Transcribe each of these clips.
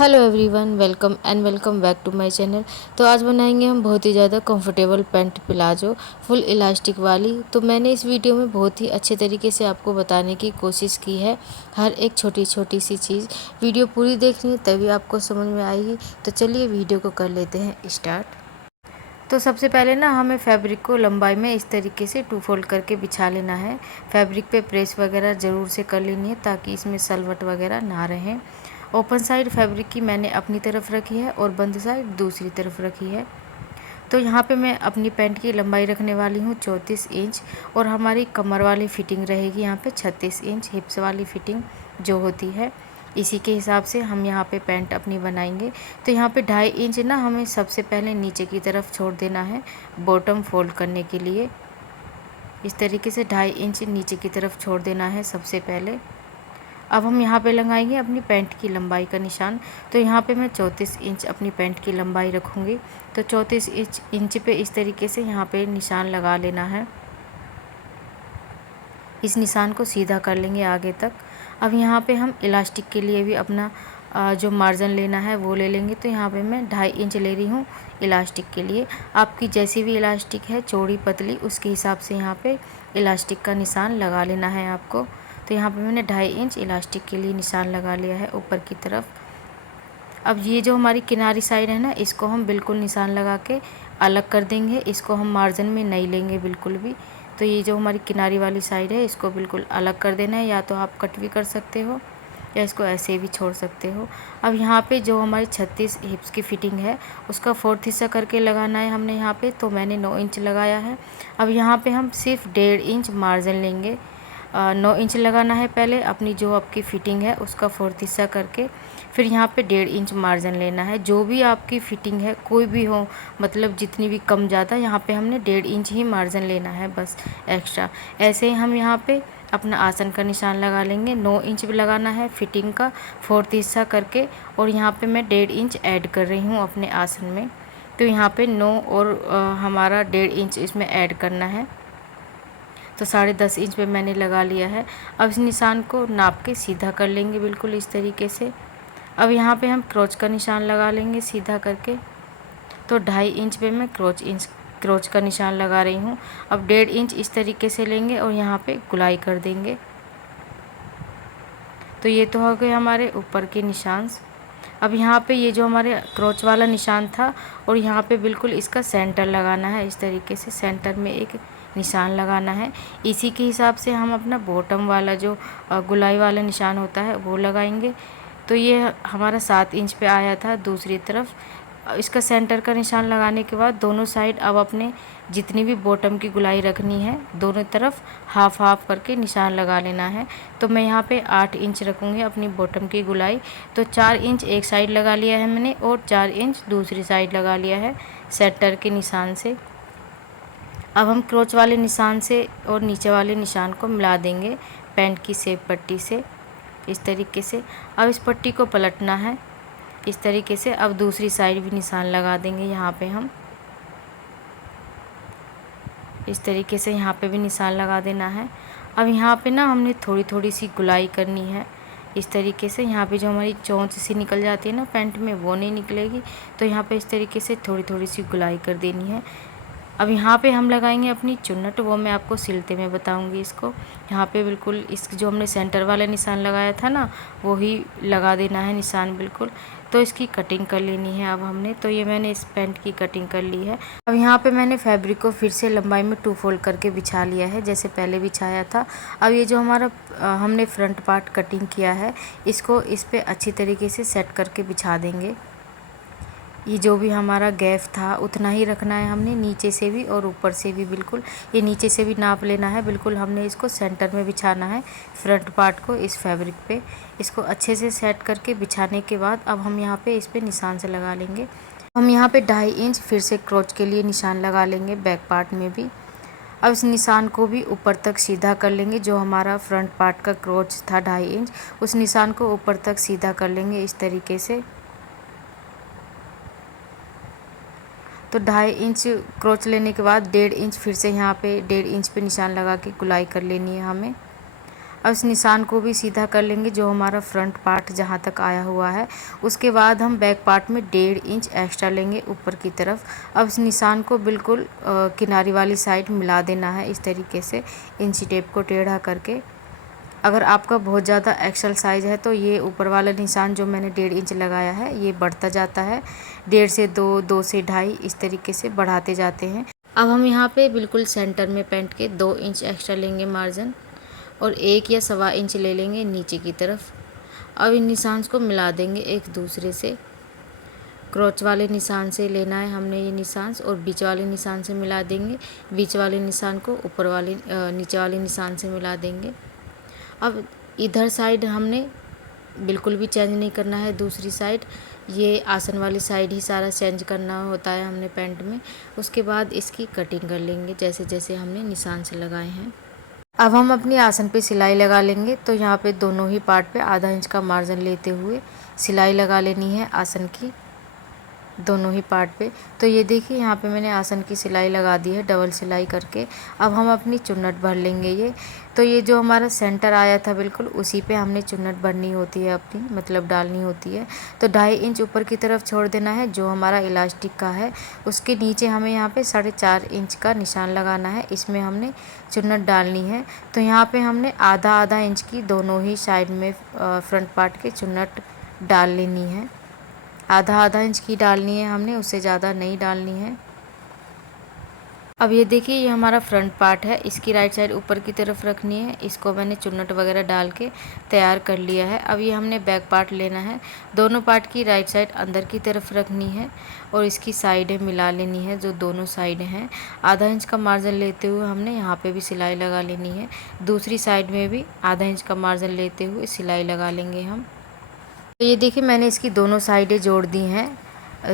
Hello everyone, welcome back to my channel. तो आज बनाएंगे हम बहुत ही ज़्यादा comfortable pant palazzo full elastic वाली। तो मैंने इस वीडियो में बहुत ही अच्छे तरीके से आपको बताने की कोशिश की है। हर एक छोटी छोटी सी चीज़ वीडियो पूरी देखनी है तभी आपको समझ में आएगी। तो चलिए वीडियो को कर लेते हैं स्टार्ट। तो सबसे पहले ना हमें फैब्रिक को लंबाई में इस तरीके से 2 फोल्ड करके बिछा लेना है। फैब्रिक पे प्रेस वगैरह ज़रूर से कर लेनी है ताकि इसमें सलवट वगैरह ना रहे। ओपन साइड फैब्रिक की मैंने अपनी तरफ रखी है और बंद साइड दूसरी तरफ रखी है। तो यहाँ पे मैं अपनी पैंट की लंबाई रखने वाली हूँ 34 इंच और हमारी कमर वाली फ़िटिंग रहेगी यहाँ पे 36 इंच। हिप्स वाली फ़िटिंग जो होती है इसी के हिसाब से हम यहाँ पे पैंट अपनी बनाएंगे। तो यहाँ पे 2.5 इंच ना हमें सबसे पहले नीचे की तरफ छोड़ देना है बॉटम फोल्ड करने के लिए। इस तरीके से 2.5 इंच नीचे की तरफ छोड़ देना है सबसे पहले। अब हम यहाँ पे लगाएंगे अपनी पैंट की लंबाई का निशान। तो यहाँ पे मैं 34 इंच अपनी पैंट की लंबाई रखूँगी। तो 34 इंच पे इस तरीके से यहाँ पे निशान लगा लेना है। इस निशान को सीधा कर लेंगे आगे तक। अब यहाँ पे हम इलास्टिक के लिए भी अपना जो मार्जिन लेना है वो ले लेंगे। तो यहाँ पे मैं 2.5 इंच ले रही हूँ इलास्टिक के लिए। आपकी जैसी भी इलास्टिक है चौड़ी पतली उसके हिसाब से यहाँ पे इलास्टिक का निशान लगा लेना है आपको। तो यहाँ पे मैंने 2.5 इंच इलास्टिक के लिए निशान लगा लिया है ऊपर की तरफ। अब ये जो हमारी किनारी साइड है ना इसको हम बिल्कुल निशान लगा के अलग कर देंगे। इसको हम मार्जिन में नहीं लेंगे बिल्कुल भी। तो ये जो हमारी किनारी वाली साइड है इसको बिल्कुल अलग कर देना है। या तो आप कट भी कर सकते हो या इसको ऐसे भी छोड़ सकते हो। अब यहाँ पे जो हमारी 36 हिप्स की फ़िटिंग है उसका 4th हिस्सा करके लगाना है हमने यहाँ पे। तो मैंने 9 इंच लगाया है। अब यहाँ पे हम सिर्फ 1.5 इंच मार्जिन लेंगे। 9 इंच लगाना है पहले अपनी जो आपकी फ़िटिंग है उसका 4th हिस्सा करके। फिर यहाँ पे 1.5 इंच मार्जिन लेना है। जो भी आपकी फ़िटिंग है कोई भी हो, मतलब जितनी भी कम ज़्यादा यहाँ पे हमने 1.5 इंच ही मार्जिन लेना है बस एक्स्ट्रा। ऐसे ही हम यहाँ पे अपना आसन का निशान लगा लेंगे। 9 इंच भी लगाना है फ़िटिंग का 4th हिस्सा करके और यहाँ पे मैं 1.5 इंच ऐड कर रही हूँ अपने आसन में। तो यहाँ पे 9 और हमारा 1.5 इंच इसमें ऐड करना है। तो 10.5 इंच पे मैंने लगा लिया है। अब इस निशान को नाप के सीधा कर लेंगे बिल्कुल इस तरीके से। अब यहाँ पे हम क्रोच का निशान लगा लेंगे सीधा करके। तो 2.5 इंच पे मैं क्रोच का निशान लगा रही हूँ। अब 1.5 इंच इस तरीके से लेंगे और यहाँ पे गुलाई कर देंगे। तो ये तो हो गए हमारे ऊपर के निशान। अब यहाँ पे ये जो हमारे क्रोच वाला निशान था और यहाँ पे बिल्कुल इसका सेंटर लगाना है। इस तरीके से सेंटर में एक निशान लगाना है। इसी के हिसाब से हम अपना बॉटम वाला जो गुलाई वाला निशान होता है वो लगाएंगे। तो ये हमारा 7 इंच पे आया था दूसरी तरफ। इसका सेंटर का निशान लगाने के बाद दोनों साइड अब अपने जितनी भी बॉटम की गुलाई रखनी है दोनों तरफ हाफ हाफ करके निशान लगा लेना है। तो मैं यहाँ पे 8 इंच रखूँगी अपनी बॉटम की गुलाई। तो 4 इंच एक साइड लगा लिया है मैंने और 4 इंच दूसरी साइड लगा लिया है सेंटर के निशान से। अब हम क्रोच वाले निशान से और नीचे वाले निशान को मिला देंगे पैंट की सेप पट्टी से इस तरीके से। अब इस पट्टी को पलटना है इस तरीके से। अब दूसरी साइड भी निशान लगा देंगे यहाँ पे हम इस तरीके से। यहाँ पे भी निशान लगा देना है। अब यहाँ पे ना हमने थोड़ी थोड़ी सी गुलाई करनी है इस तरीके से। यहाँ पे जो हमारी चोंच सी निकल जाती है ना पैंट में वो नहीं निकलेगी। तो यहाँ पे इस तरीके से थोड़ी थोड़ी सी गुलाई कर देनी है। अब यहाँ पे हम लगाएंगे अपनी चुन्नट, वो मैं आपको सिलते में बताऊंगी इसको। यहाँ पे बिल्कुल इस जो हमने सेंटर वाला निशान लगाया था ना वो ही लगा देना है निशान बिल्कुल। तो इसकी कटिंग कर लेनी है अब हमने। तो ये मैंने इस पैंट की कटिंग कर ली है। अब यहाँ पे मैंने फैब्रिक को फिर से लंबाई में 2 फोल्ड करके बिछा लिया है जैसे पहले बिछाया था। अब ये जो हमारा हमने फ्रंट पार्ट कटिंग किया है इसको इस पर अच्छी तरीके से सेट करके बिछा देंगे। ये जो भी हमारा गैप था उतना ही रखना है हमने, नीचे से भी और ऊपर से भी बिल्कुल। ये नीचे से भी नाप लेना है बिल्कुल। हमने इसको सेंटर में बिछाना है फ्रंट पार्ट को इस फैब्रिक पे। इसको अच्छे से सेट करके बिछाने के बाद अब हम यहाँ पे इस पे निशान से लगा लेंगे। हम यहाँ पे 2.5 इंच फिर से क्रोच के लिए निशान लगा लेंगे बैक पार्ट में भी। अब इस निशान को भी ऊपर तक सीधा कर लेंगे। जो हमारा फ्रंट पार्ट का क्रोच था 2.5 इंच उस निशान को ऊपर तक सीधा कर लेंगे इस तरीके से। तो 2.5 इंच क्रोच लेने के बाद 1.5 इंच फिर से यहाँ पे 1.5 इंच पे निशान लगा के गुलाई कर लेनी है हमें। अब इस निशान को भी सीधा कर लेंगे जो हमारा फ्रंट पार्ट जहाँ तक आया हुआ है। उसके बाद हम बैक पार्ट में 1.5 इंच एक्स्ट्रा लेंगे ऊपर की तरफ। अब इस निशान को बिल्कुल किनारी वाली साइड मिला देना है इस तरीके से इंची टेप को टेढ़ा करके। अगर आपका बहुत ज़्यादा एक्सल साइज़ है तो ये ऊपर वाला निशान जो मैंने 1.5 इंच लगाया है ये बढ़ता जाता है, 1.5 से 2, 2 से 2.5 इस तरीके से बढ़ाते जाते हैं। अब हम यहाँ पे बिल्कुल सेंटर में पेंट के 2 इंच एक्स्ट्रा लेंगे मार्जिन और 1 या सवा इंच ले लेंगे नीचे की तरफ। अब इन निशान को मिला देंगे एक दूसरे से। क्रॉच वाले निशान से लेना है हमने ये निशान और बीच वाले निशान से मिला देंगे। बीच वाले निशान को ऊपर वाले नीचे वाले निशान से मिला देंगे। अब इधर साइड हमने बिल्कुल भी चेंज नहीं करना है, दूसरी साइड ये आसन वाली साइड ही सारा चेंज करना होता है हमने पैंट में। उसके बाद इसकी कटिंग कर लेंगे जैसे जैसे हमने निशान से लगाए हैं। अब हम अपनी आसन पे सिलाई लगा लेंगे। तो यहाँ पे दोनों ही पार्ट पे आधा इंच का मार्जिन लेते हुए सिलाई लगा लेनी है आसन की, दोनों ही पार्ट पे। तो ये देखिए यहाँ पे मैंने आसन की सिलाई लगा दी है डबल सिलाई करके। अब हम अपनी चुन्नट भर लेंगे ये। तो ये जो हमारा सेंटर आया था बिल्कुल उसी पे हमने चुन्नट भरनी होती है अपनी, मतलब डालनी होती है। तो 2.5 इंच ऊपर की तरफ छोड़ देना है जो हमारा इलास्टिक का है। उसके नीचे हमें यहाँ पे 4.5 इंच का निशान लगाना है, इसमें हमने चुन्नट डालनी है। तो यहाँ पे हमने आधा आधा इंच की दोनों ही साइड में फ्रंट पार्ट के चुन्नट डाल लेनी है। आधा आधा इंच की डालनी है हमने, उससे ज़्यादा नहीं डालनी है। अब ये देखिए ये हमारा फ्रंट पार्ट है, इसकी राइट साइड ऊपर की तरफ रखनी है। इसको मैंने चुन्नट वगैरह डाल के तैयार कर लिया है। अब ये हमने बैक पार्ट लेना है, दोनों पार्ट की राइट साइड अंदर की तरफ रखनी है और इसकी साइडें मिला लेनी है जो दोनों साइडें हैं। आधा इंच का मार्जिन लेते हुए हमने यहाँ पे भी सिलाई लगा लेनी है। दूसरी साइड में भी आधा इंच का मार्जिन लेते हुए सिलाई लगा लेंगे हम। तो ये देखिए मैंने इसकी दोनों साइडें जोड़ दी हैं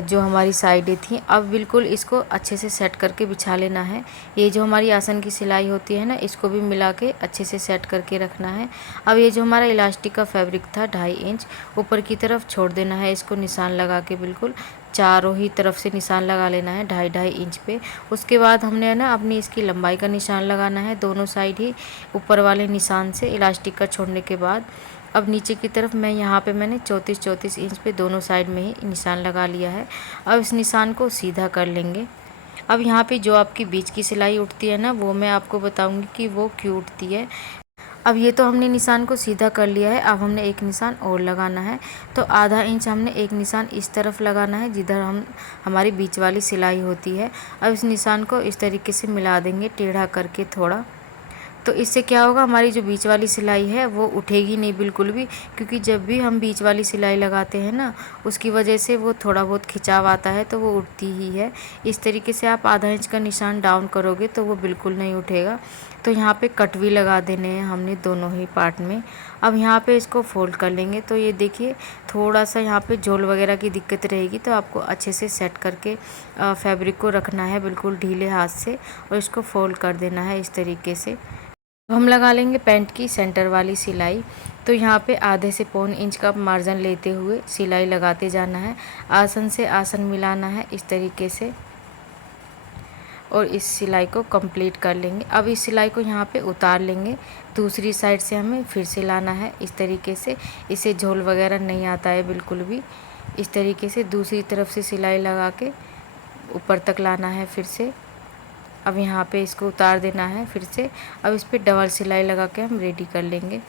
जो हमारी साइडें थी। अब बिल्कुल इसको अच्छे से सेट करके बिछा लेना है। ये जो हमारी आसन की सिलाई होती है ना, इसको भी मिला के अच्छे से सेट करके रखना है। अब ये जो हमारा इलास्टिक का फैब्रिक था 2.5 इंच ऊपर की तरफ छोड़ देना है, इसको निशान लगा के बिल्कुल चारों ही तरफ से निशान लगा लेना है 2.5 इंच पे। उसके बाद हमने ना अपनी इसकी लंबाई का निशान लगाना है दोनों साइड ही ऊपर वाले निशान से इलास्टिक का छोड़ने के बाद। अब नीचे की तरफ मैं यहाँ पे मैंने 34 इंच पे दोनों साइड में ही निशान लगा लिया है। अब इस निशान को सीधा कर लेंगे। अब यहाँ पे जो आपकी बीच की सिलाई उठती है ना, वो मैं आपको बताऊँगी कि वो क्यों उठती है। अब ये तो हमने निशान को सीधा कर लिया है, अब हमने एक निशान और लगाना है। तो आधा इंच हमने एक निशान इस तरफ लगाना है जिधर हमारी बीच वाली सिलाई होती है। अब इस निशान को इस तरीके से मिला देंगे टेढ़ा करके थोड़ा। तो इससे क्या होगा, हमारी जो बीच वाली सिलाई है वो उठेगी नहीं बिल्कुल भी, क्योंकि जब भी हम बीच वाली सिलाई लगाते हैं ना, उसकी वजह से वो थोड़ा बहुत खिंचाव आता है तो वो उठती ही है। इस तरीके से आप आधा इंच का निशान डाउन करोगे तो वो बिल्कुल नहीं उठेगा। तो यहाँ पे कट भी लगा देने हैं हमने दोनों ही पार्ट में। अब यहाँ पे इसको फोल्ड कर लेंगे। तो ये देखिए थोड़ा सा यहाँ पे झोल वगैरह की दिक्कत रहेगी, तो आपको अच्छे से सेट करके फैब्रिक को रखना है बिल्कुल ढीले हाथ से और इसको फोल्ड कर देना है इस तरीके से। हम लगा लेंगे पैंट की सेंटर वाली सिलाई। तो यहाँ पे आधे से पौन इंच का मार्जिन लेते हुए सिलाई लगाते जाना है, आसन से आसन मिलाना है इस तरीके से और इस सिलाई को कंप्लीट कर लेंगे। अब इस सिलाई को यहाँ पे उतार लेंगे, दूसरी साइड से हमें फिर से लाना है इस तरीके से। इसे झोल वगैरह नहीं आता है बिल्कुल भी। इस तरीके से दूसरी तरफ से सिलाई लगा के ऊपर तक लाना है फिर से। अब यहाँ पे इसको उतार देना है फिर से। अब इस पर डबल सिलाई लगा के हम रेडी कर लेंगे।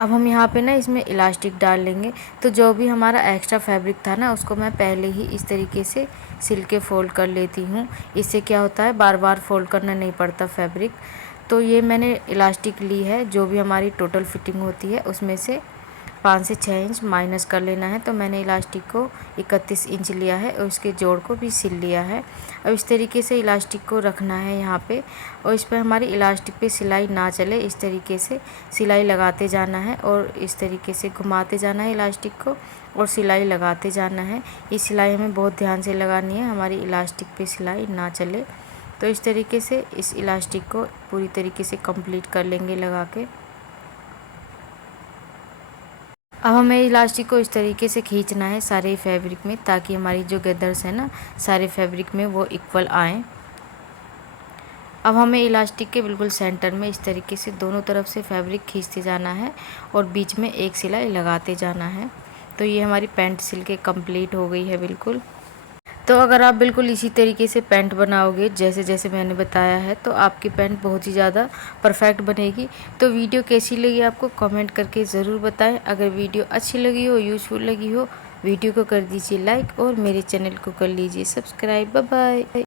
अब हम यहाँ पे ना इसमें इलास्टिक डाल लेंगे। तो जो भी हमारा एक्स्ट्रा फैब्रिक था ना, उसको मैं पहले ही इस तरीके से सिल के फोल्ड कर लेती हूँ। इससे क्या होता है, बार बार फोल्ड करना नहीं पड़ता फैब्रिक। तो ये मैंने इलास्टिक ली है, जो भी हमारी टोटल फिटिंग होती है उसमें से 5 से 6 इंच माइनस कर लेना है। तो मैंने इलास्टिक को 31 इंच लिया है और इसके जोड़ को भी सिल लिया है। अब इस तरीके से इलास्टिक को रखना है यहाँ पे और इस पर हमारी इलास्टिक पे सिलाई ना चले, इस तरीके से सिलाई लगाते जाना है और इस तरीके से घुमाते जाना है इलास्टिक को और सिलाई लगाते जाना है। ये सिलाई हमें बहुत ध्यान से लगानी है, हमारी इलास्टिक पे सिलाई ना चले। तो इस तरीके से इस इलास्टिक को पूरी तरीके से कंप्लीट कर लेंगे लगा के। अब हमें इलास्टिक को इस तरीके से खींचना है सारे फैब्रिक में, ताकि हमारी जो गदर्स है ना सारे फैब्रिक में वो इक्वल आए। अब हमें इलास्टिक के बिल्कुल सेंटर में इस तरीके से दोनों तरफ से फैब्रिक खींचते जाना है और बीच में एक सिलाई लगाते जाना है। तो ये हमारी पैंट सिल के कंप्लीट हो गई है बिल्कुल। तो अगर आप बिल्कुल इसी तरीके से पैंट बनाओगे जैसे जैसे मैंने बताया है तो आपकी पैंट बहुत ही ज़्यादा परफेक्ट बनेगी। तो वीडियो कैसी लगी आपको कमेंट करके ज़रूर बताएं। अगर वीडियो अच्छी लगी हो, यूज़फुल लगी हो, वीडियो को कर दीजिए लाइक और मेरे चैनल को कर लीजिए सब्सक्राइब। Bye bye.